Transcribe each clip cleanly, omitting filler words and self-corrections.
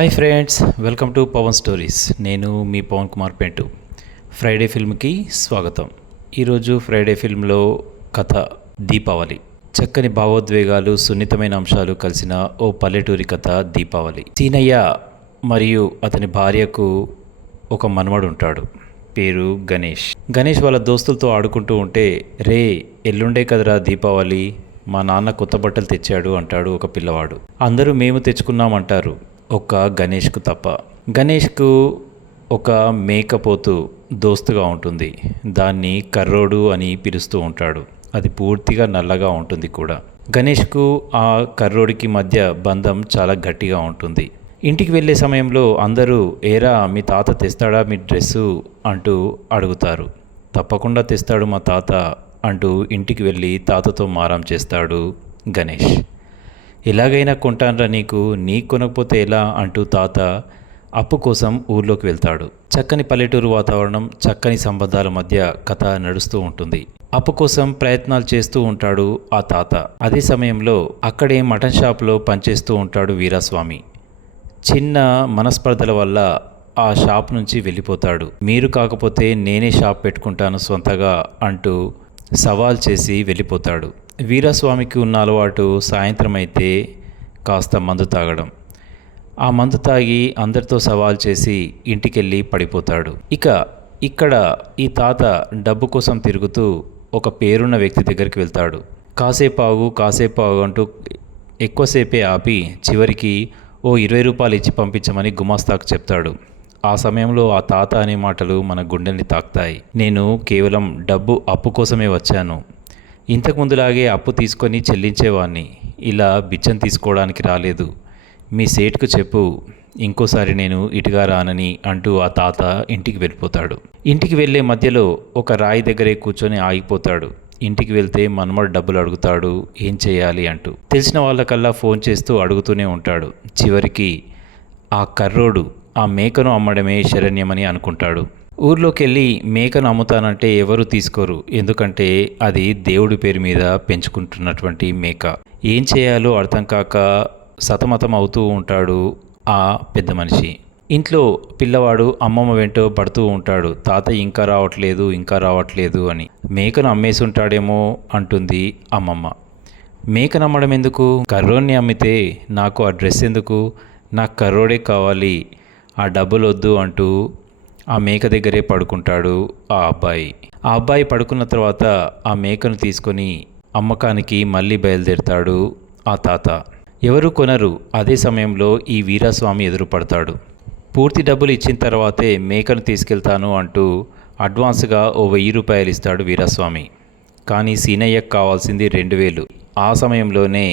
Hi friends, welcome to Pawan stories. నేను మీ Pawan Kumar Pentu. Friday ఫిల్మ్కి స్వాగతం. ఈరోజు ఫ్రైడే ఫిల్మ్లో కథ దీపావళి. చక్కని భావోద్వేగాలు, సున్నితమైన అంశాలు కలిసిన ఓ పల్లెటూరి కథ దీపావళి. సీనయ్య మరియు అతని భార్యకు ఒక మనవడు ఉంటాడు. పేరు గణేష్. గణేష్ వాళ్ళ దోస్తులతో ఆడుకుంటూ ఉంటే, రే ఎల్లుండే కదరా దీపావళి, మా నాన్న కొత్త బట్టలు తెచ్చాడు అంటాడు ఒక పిల్లవాడు. అందరూ మేము తెచ్చుకున్నామంటారు, ఒక్క గణేష్కు తప్ప. గణేష్కు ఒక మేకపోతు దోస్తుగా ఉంటుంది. దాన్ని కర్రోడు అని పిలుస్తూ ఉంటాడు. అది పూర్తిగా నల్లగా ఉంటుంది కూడా. గణేష్కు ఆ కర్రోడికి మధ్య బంధం చాలా గట్టిగా ఉంటుంది. ఇంటికి వెళ్ళే సమయంలో అందరూ, ఏరా మీ తాత తెస్తాడా మీ డ్రెస్సు అంటూ అడుగుతారు. తప్పకుండా తెస్తాడు మా తాత అంటూ ఇంటికి వెళ్ళి తాతతో మారం చేస్తాడు గణేష్. ఎలాగైనా కొంటాన్రా, నీ కొనకపోతే ఎలా అంటూ తాత అప్పు కోసం ఊర్లోకి వెళ్తాడు. చక్కని పల్లెటూరు వాతావరణం, చక్కని సంబంధాల మధ్య కథ నడుస్తూ ఉంటుంది. అప్పు కోసం ప్రయత్నాలు చేస్తూ ఉంటాడు ఆ తాత. అదే సమయంలో అక్కడే మటన్ షాప్లో పనిచేస్తూ ఉంటాడు వీరాస్వామి. చిన్న మనస్పర్ధల వల్ల ఆ షాప్ నుంచి వెళ్ళిపోతాడు. మీరు కాకపోతే నేనే షాప్ పెట్టుకుంటాను సొంతగా అంటూ సవాల్ చేసి వెళ్ళిపోతాడు. వీరాస్వామికి ఉన్న అలవాటు సాయంత్రం అయితే కాస్త మందు తాగడం. ఆ మందు తాగి అందరితో సవాల్ చేసి ఇంటికెళ్ళి పడిపోతాడు. ఇక్కడ ఈ తాత డబ్బు కోసం తిరుగుతూ ఒక పేరున్న వ్యక్తి దగ్గరికి వెళ్తాడు. కాసేపు అంటూ ఎక్కువసేపే ఆపి చివరికి ఓ 20 రూపాయలు ఇచ్చి పంపించమని గుమాస్తాకు చెప్తాడు. ఆ సమయంలో ఆ తాత అనే మాటలు మన గుండెల్ని తాకుతాయి. నేను కేవలం డబ్బు అప్పు కోసమే వచ్చాను. ఇంతకుముందులాగే అప్పు తీసుకొని చెల్లించేవాణ్ణి. ఇలా బిచ్చం తీసుకోవడానికి రాలేదు. మీ సేటుకు చెప్పు, ఇంకోసారి నేను ఇటుగా రానని అంటూ ఆ తాత ఇంటికి వెళ్ళిపోతాడు. ఇంటికి వెళ్ళే మధ్యలో ఒక రాయి దగ్గరే కూర్చొని ఆగిపోతాడు. ఇంటికి వెళ్తే మనమడు డబ్బులు అడుగుతాడు, ఏం చేయాలి అంటూ. తెలిసిన వాళ్ళకల్లా ఫోన్ చేస్తూ అడుగుతూనే ఉంటాడు. చివరికి ఆ కర్రోడు ఆ మేకను అమ్మడమే శరణ్యమని అనుకుంటాడు. ఊర్లోకి వెళ్ళి మేకను అమ్ముతానంటే ఎవరు తీసుకోరు. ఎందుకంటే అది దేవుడి పేరు మీద పెంచుకుంటున్నటువంటి మేక. ఏం చేయాలో అర్థం కాక సతమతం అవుతూ ఉంటాడు ఆ పెద్ద మనిషి. ఇంట్లో పిల్లవాడు అమ్మమ్మ వెంటో పడుతూ ఉంటాడు. తాత ఇంకా రావట్లేదు అని. మేకను అమ్మేసి ఉంటాడేమో అంటుంది అమ్మమ్మ. మేకను అమ్మడం ఎందుకు, కర్రోన్ని అమ్మితే నాకు ఆ డ్రెస్ ఎందుకు, నాకు కర్రోడే కావాలి, ఆ డబ్బులు వద్దు అంటూ ఆ మేక దగ్గరే పడుకుంటాడు ఆ అబ్బాయి పడుకున్న తర్వాత ఆ మేకను తీసుకొని అమ్మకానికి మళ్ళీ బయలుదేరుతాడు ఆ తాత. ఎవరు కొనరు. అదే సమయంలో ఈ వీరాస్వామి ఎదురుపడతాడు. పూర్తి డబ్బులు ఇచ్చిన తర్వాతే మేకను తీసుకెళ్తాను అంటూ అడ్వాన్స్గా ఓ 1000 రూపాయలు ఇస్తాడు వీరాస్వామి. కానీ సీనయ్యకు కావాల్సింది 2000. ఆ సమయంలోనే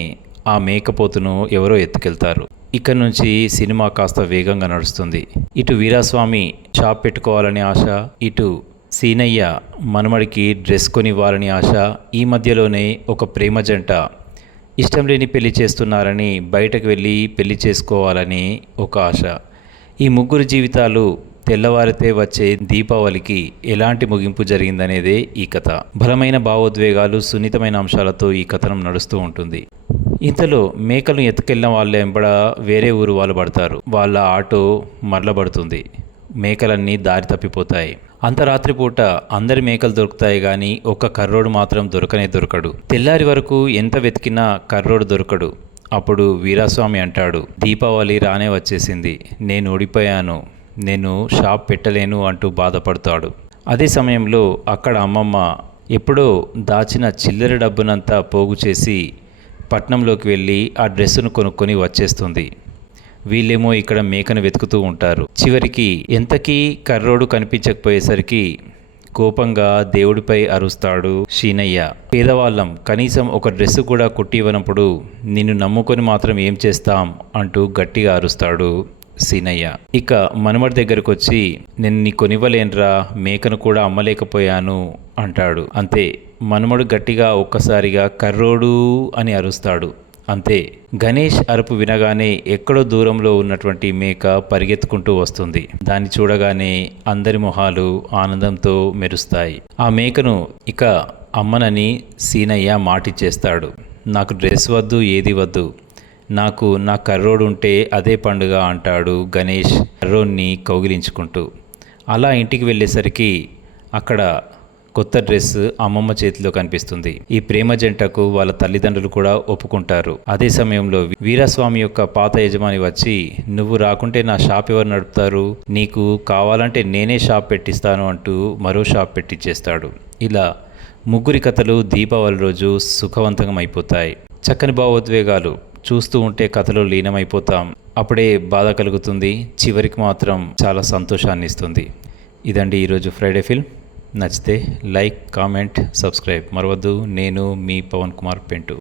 ఆ మేకపోతును ఎవరో ఎత్తుకెళ్తారు. ఇక్కడ నుంచి సినిమా కాస్త వేగంగా నడుస్తుంది. ఇటు వీరాస్వామి షాప్ పెట్టుకోవాలని ఆశ, ఇటు సీనయ్య మనమడికి డ్రెస్ కొనివ్వాలని ఆశ. ఈ మధ్యలోనే ఒక ప్రేమ జంట ఇష్టం లేని పెళ్లి చేస్తున్నారని బయటకు వెళ్ళి పెళ్లి చేసుకోవాలని ఒక ఆశ. ఈ ముగ్గురు జీవితాలు తెల్లవారితే వచ్చే దీపావళికి ఎలాంటి ముగింపు జరిగిందనేదే ఈ కథ. బలమైన భావోద్వేగాలు, సున్నితమైన అంశాలతో ఈ కథనం నడుస్తూ ఉంటుంది. ఇంతలో మేకలను ఎత్తుకెళ్ళిన వాళ్ళ వెంబడ వేరే ఊరు వాళ్ళు పడతారు. వాళ్ళ ఆటో మరలబడుతుంది. మేకలన్నీ దారి తప్పిపోతాయి. అంత రాత్రిపూట అందరి మేకలు దొరుకుతాయి కానీ ఒక్క కర్రోడు మాత్రం దొరకడు. తెల్లారి వరకు ఎంత వెతికినా కర్రోడు దొరకడు. అప్పుడు వీరాస్వామి అంటాడు, దీపావళి రానే వచ్చేసింది, నేను ఓడిపోయాను, నేను షాప్ పెట్టలేను అంటూ బాధపడతాడు. అదే సమయంలో అక్కడ అమ్మమ్మ ఎప్పుడో దాచిన చిల్లర డబ్బునంతా పోగు చేసి పట్నంలోకి వెళ్ళి ఆ డ్రెస్సును కొనుక్కొని వచ్చేస్తుంది. వీళ్ళేమో ఇక్కడ మేకను వెతుకుతూ ఉంటారు. చివరికి ఎంతకీ కర్రోడు కనిపించకపోయేసరికి కోపంగా దేవుడిపై అరుస్తాడు సీనయ్య. పేదవాళ్ళం, కనీసం ఒక డ్రెస్సు కూడా కుట్టివ్వనప్పుడు నిన్ను నమ్ముకొని మాత్రం ఏం చేస్తాం అంటూ గట్టిగా అరుస్తాడు సీనయ్య. ఇక మనమడి దగ్గరకు వచ్చి, నేను నీ కొనివ్వలేనురా, మేకను కూడా అమ్మలేకపోయాను అంటాడు. అంతే, మనమడు గట్టిగా ఒక్కసారిగా కర్రోడు అని అరుస్తాడు. అంతే, గణేష్ అరుపు వినగానే ఎక్కడో దూరంలో ఉన్నటువంటి మేక పరిగెత్తుకుంటూ వస్తుంది. దాన్ని చూడగానే అందరి మొహాలు ఆనందంతో మెరుస్తాయి. ఆ మేకను ఇక అమ్మనని సీనయ్య మాటిచ్చేస్తాడు. నాకు డ్రెస్ వద్దు, ఏది వద్దు, నాకు నా కర్రోడు ఉంటే అదే పండుగ అంటాడు గణేష్ కర్రోన్ని కౌగిలించుకుంటూ. అలా ఇంటికి వెళ్ళేసరికి అక్కడ కొత్త డ్రెస్ అమ్మమ్మ చేతిలో కనిపిస్తుంది. ఈ ప్రేమ జంటకు వాళ్ళ తల్లిదండ్రులు కూడా ఒప్పుకుంటారు. అదే సమయంలో వీరాస్వామి యొక్క పాత యజమాని వచ్చి, నువ్వు రాకుంటే నా షాప్ ఎవరు నడుపుతారు, నీకు కావాలంటే నేనే షాప్ పెట్టిస్తాను అంటూ మరో షాప్ పెట్టించేస్తాడు. ఇలా ముగ్గురి కథలు దీపావళి రోజు సుఖవంతంగా అయిపోతాయి. చక్కని భావోద్వేగాలు చూస్తూ ఉంటే కథలో లీనమైపోతాం. అప్పుడే బాధ కలుగుతుంది, చివరికి మాత్రం చాలా సంతోషాన్ని ఇస్తుంది. ఇదండి ఈరోజు ఫ్రైడే ఫిల్మ్. నచ్చితే లైక్, కామెంట్, సబ్స్క్రైబ్ మరవద్దు. నేను మీ పవన్ కుమార్ పెంటు.